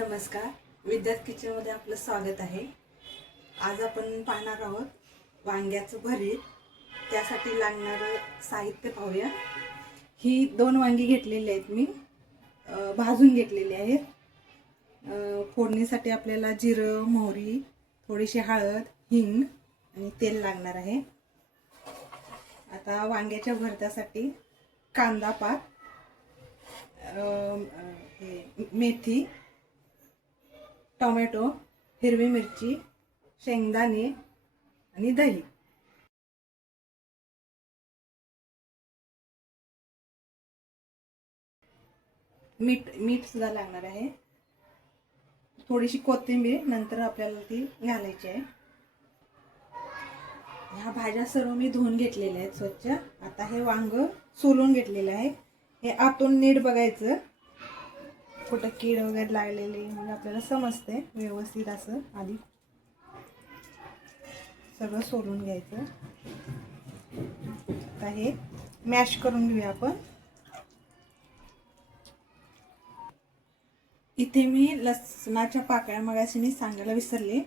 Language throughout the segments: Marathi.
नमस्कार, विद्यात किचनमध्ये आपलं स्वागत आहे। आज आपण पाहणार आहोत वांग्याचं भरीत। त्यासाठी लागणारं साहित्य पाहूया। ही 2 वांगी घेतलेली आहेत मी, भाजून घेतलेली आहेत। फोडणीसाठी आपल्याला जिरं, मोहरी, थोडीशी हळद, हिंग आणि तेल लागणार आहे। आता वांग्याच्या भरत्यासाठी कांदा पात, मेथी, टोमॅटो, हिरवी मिरची, शेंगदाणे आणि दही। मीठ सुद्धा लागणार आहे। थोडीशी कोथिंबीर नंतर आपल्याला ती घालायची आहे। ह्या भाज्या सर्व मी धुवून घेतलेल्या आहेत स्वच्छ। आता हे वांग सोलून घेतलेलं आहे। हे आतून नीट बघायचं, कुठं कीड वगैरे लागलेली म्हणजे आपल्याला समजते व्यवस्थित। असं आधी सगळं सोलून घ्यायचं। आता हे मॅश करून घेऊया आपण। इथे मी लसणाच्या पाकळ्या, मगाशी मी सांगायला विसरले,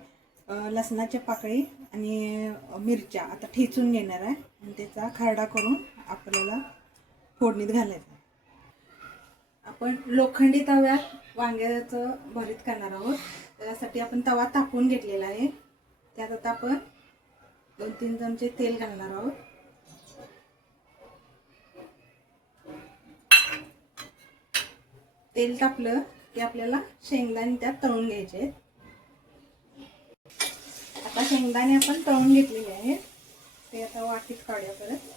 लसणाच्या पाकळी आणि मिरच्या आता ठेचून घेणार आहे आणि त्याचा खरडा करून आपल्याला फोडणीत घालायचा। आपण लोखंडी तव्यात वांग्याचं भरीत करणार आहोत। त्यासाठी आपण तवा तापवून घेतलेला आहे। त्यात आता आपण 2-3 चमचे तेल घालणार आहोत। तेल तापलं की आपल्याला शेंगदाणे त्यात तळून घ्यायचे आहेत। आता शेंगदाणे आपण तळून घेतलेले आहेत, ते आता वाटीत काढूया परत।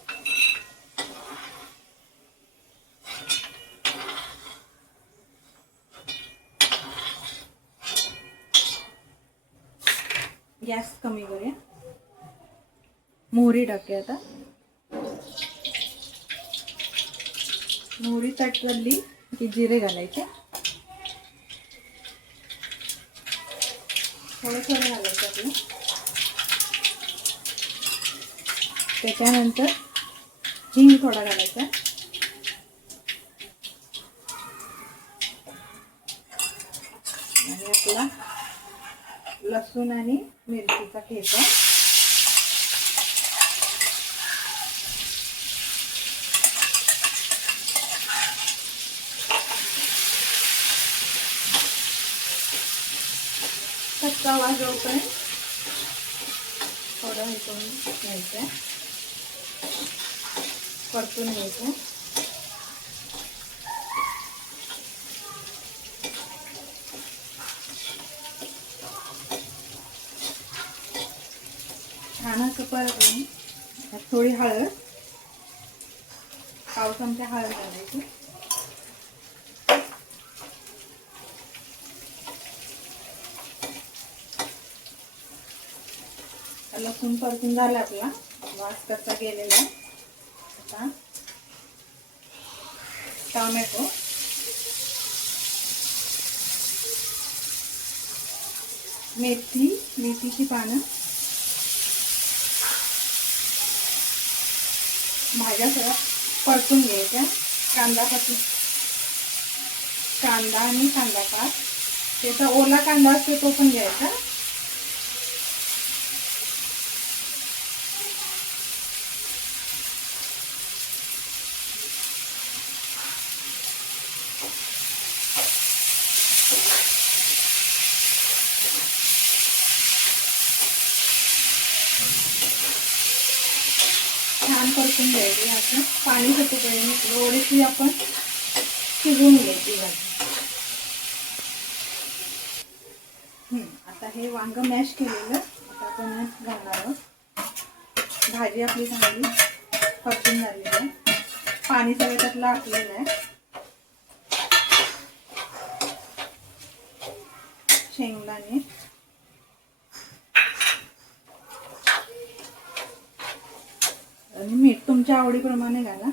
गॅस कमी करूया। मोहरी टाकूया आता। मोहरी तडतडली की जिरे घालायचे, थोडं थोडं घालायचं आपलं। त्याच्यानंतर हिंग थोडा घालायचा आणि आपला लसूण आणि मिरचीचा ठेचा। कच्चा वास जोपर्यंत थोडं हे करून घ्यायचं, परतून घ्यायचं। छान असं परतून थोडी हळद, पाव चमचा हळद घालायची। लसूण परतून झाला, आपला वास कच्चा गेलेला आहे। आता टोमॅटो, मेथीची पानं, भाज्या सगळ्या परतून घ्यायच्या। कांदा आणि कांदा पात, त्याचा ओला कांदा असतो तो पण घ्यायचा। छान परतून घ्यायची। असं पाणी सुटेपर्यंत थोडीशी आपण शिजवून घ्यायची भाजी। आता हे वांग मॅश केलेलं आता आपण घालणार आहोत। भाजी आपली चांगली परतून झालेली आहे, पाणी सगळं त्यातलं आटलेलं आहे। शेंगदाणे आणि मीठ तुमच्या आवडीप्रमाणे घाला।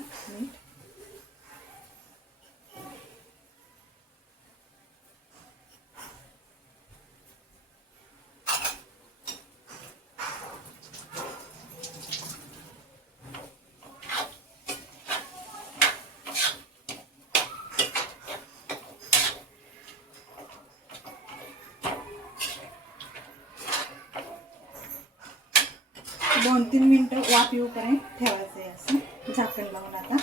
2-3 मिनिटं वाफ येऊपर्यंत ठेवायचं आहे असं झाकण लावून.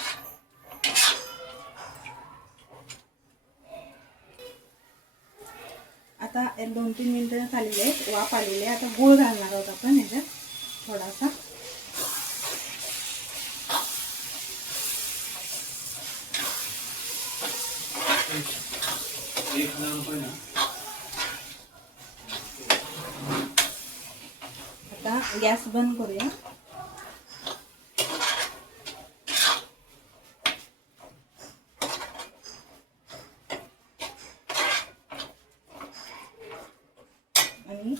आता 2-3 मिनिटं झालेले आहेत, वाफ आलेली आहे. आता गूळ घालणार आहोत आपण ह्याच्यात थोडासा. आता गॅस बंद करूया. आणि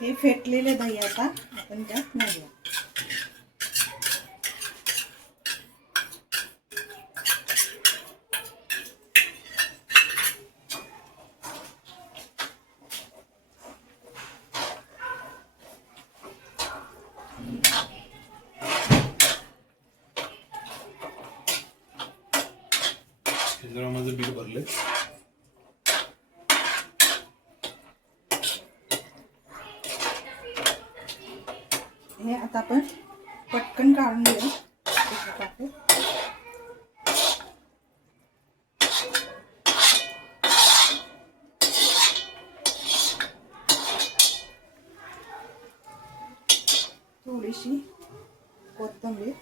हे फेटलेले दही आता आपण त्यात घालूया. माझं बिल भरले. हे आता आपण पटकन काढून घेऊ. थोडीशी कोथिंबीर,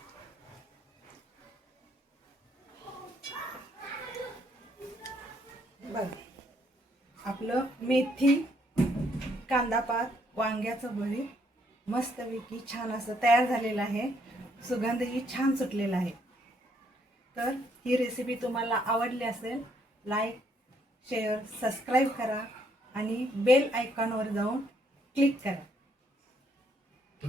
बघ आपलं मेथी कांदापात वांग्याचं भरीत मस्तपैकी छान असं तयार झालेलं आहे. सुगंधही छान सुटलेला आहे. तर ही रेसिपी तुम्हाला आवडली असेल, लाईक, शेअर, सबस्क्राईब करा आणि बेल आयकॉनवर जाऊन क्लिक करा.